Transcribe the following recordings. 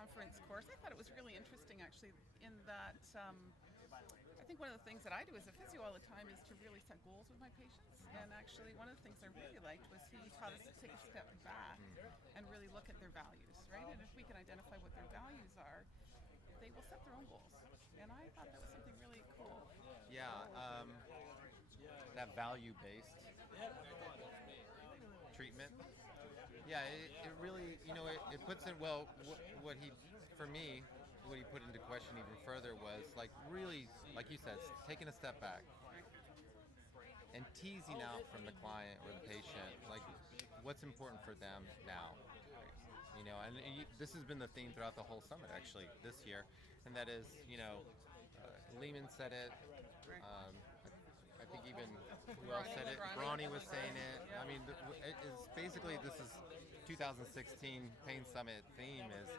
conference course, I thought it was really interesting actually in that I think one of the things that I do as a physio all the time is to really set goals with my patients. And actually one of the things I really liked was he taught us to take a step back and really look at their values, right? And if we can identify what their values are, they will set their own goals. And I thought that was something really cool. Yeah, that value-based treatment. Yeah, it really, it puts in, well, what he, for me, what he put into question even further was like really, like you said, taking a step back and teasing out from the client or the patient, like what's important for them now. And this has been the theme throughout the whole summit actually this year, and that is, Lehman said it, I think even who else said it? Bronny was saying it. I mean, it's basically, this is 2016 Pain Summit theme is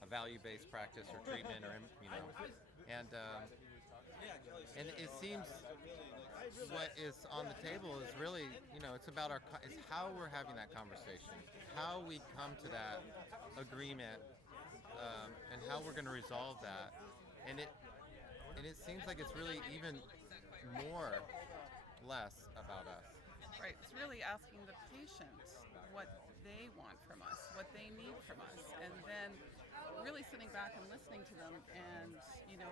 a value-based practice or treatment, or and it seems what is on the table is really, it's about is how we're having that conversation, how we come to that agreement, and how we're going to resolve that, and it seems like it's really even less about us. Right, it's really asking the patient what they want from us, what they need from us, and then really sitting back and listening to them and,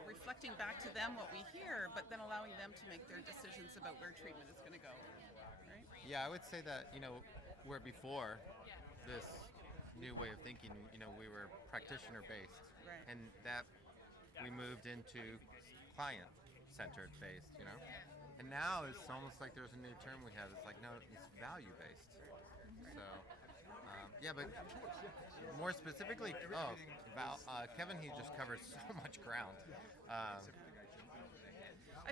reflecting back to them what we hear, but then allowing them to make their decisions about where treatment is going to go, right? Yeah, I would say that, where before this new way of thinking, we were practitioner-based, right, and that we moved into client-centered based, And now it's almost like there's a new term we have. It's like, no, it's value-based. So, but more specifically, Kevin, he just covered so much ground. I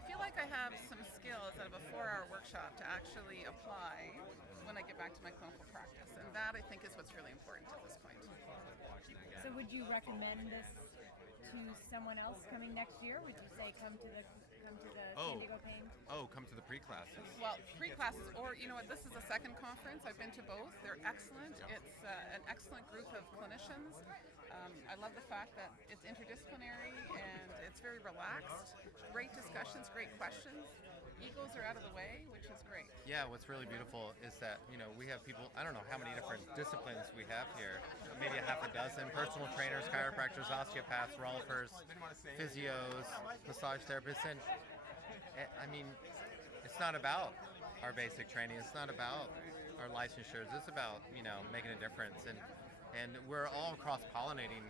feel like I have some skills out of a 4-hour workshop to actually apply when I get back to my clinical practice, and that I think is what's really important at this point. So would you recommend this to someone else coming next year? Would you say come to the San Diego Pain? Oh, come to the pre-classes. Well, pre-classes, or this is a second conference. I've been to both. They're excellent. Yep. It's an excellent group of clinicians. I love the fact that it's interdisciplinary and it's very relaxed. Great discussions, great questions. Egos are out of the way, which is great. Yeah, what's really beautiful is that, we have people, I don't know how many different disciplines we have here, maybe a half a dozen, personal trainers, chiropractors, osteopaths, rolfers, physios, massage therapists, and I mean, it's not about our basic training, it's not about our licensures, it's about, making a difference, and we're all cross-pollinating,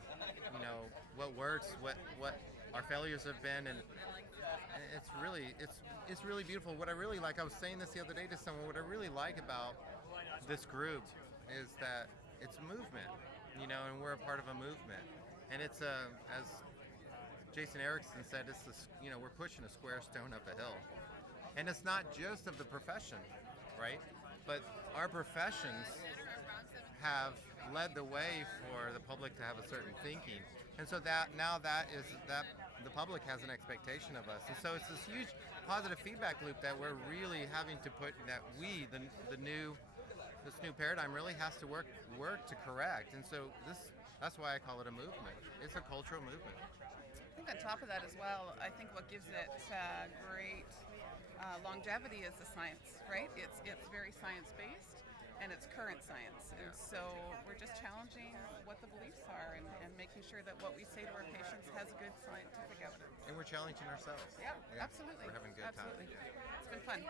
what works, what our failures have been, and it's really beautiful. What I really like, I was saying this the other day to someone, what I really like about this group is that it's movement, and we're a part of a movement, and it's as Jason Erickson said, it's we're pushing a square stone up a hill, and it's not just of the profession, right? But our professions have led the way for the public to have a certain thinking, and so that the public has an expectation of us, and so it's this huge positive feedback loop that we're really having to put, that this new paradigm really has to work to correct, and so that's why I call it a movement. It's a cultural movement. I think on top of that as well, I think what gives it great longevity is the science, right? It's very science-based, and it's current science. And so we're just challenging what the beliefs are and making sure that what we say to our patients has good scientific evidence. And we're challenging ourselves. Yeah, absolutely. We're having a good time. It's been fun.